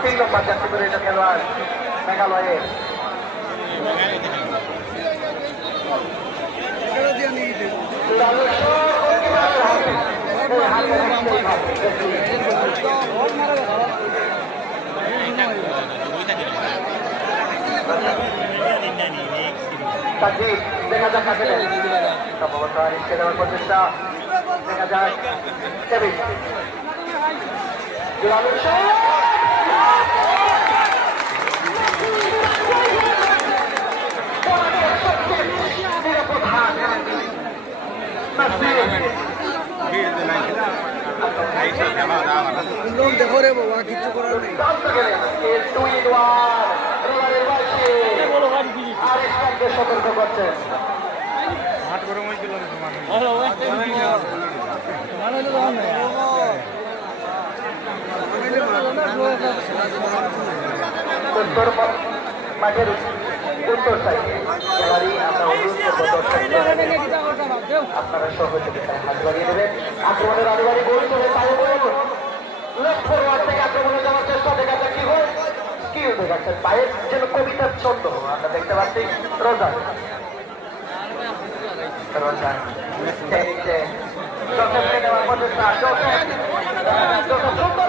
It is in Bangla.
তিন নম্বর জার্সি পরিহিত খেলোয়াড় মেঘালয়ের দেখা যাক কাকে সম্ভবত রিস্কে দেওয়ার প্রচেষ্টা দেখা যাক কেবিন দেখো রে বাবা কিছু করার নেই সতর্ক করছেন মাঠের উত্তর সাইডে গ্যালারি আমরা অনুরোধ করবো আপনারা সহযোগিতায় হাত বাড়িয়ে দেবেন আক্রমণের আনুবাড়ি গোল করে তাই বলুন লেফট ফরওয়ার্ড থেকে আক্রমণে যাওয়ার চেষ্টা দেখা যাক কি হয় কি দেখাচ্ছেন পায়ের যেন কবিতার ছন্দ আমরা দেখতে পাচ্ছি রোজা রোজা নেওয়ার প্রচেষ্টা সুন্দর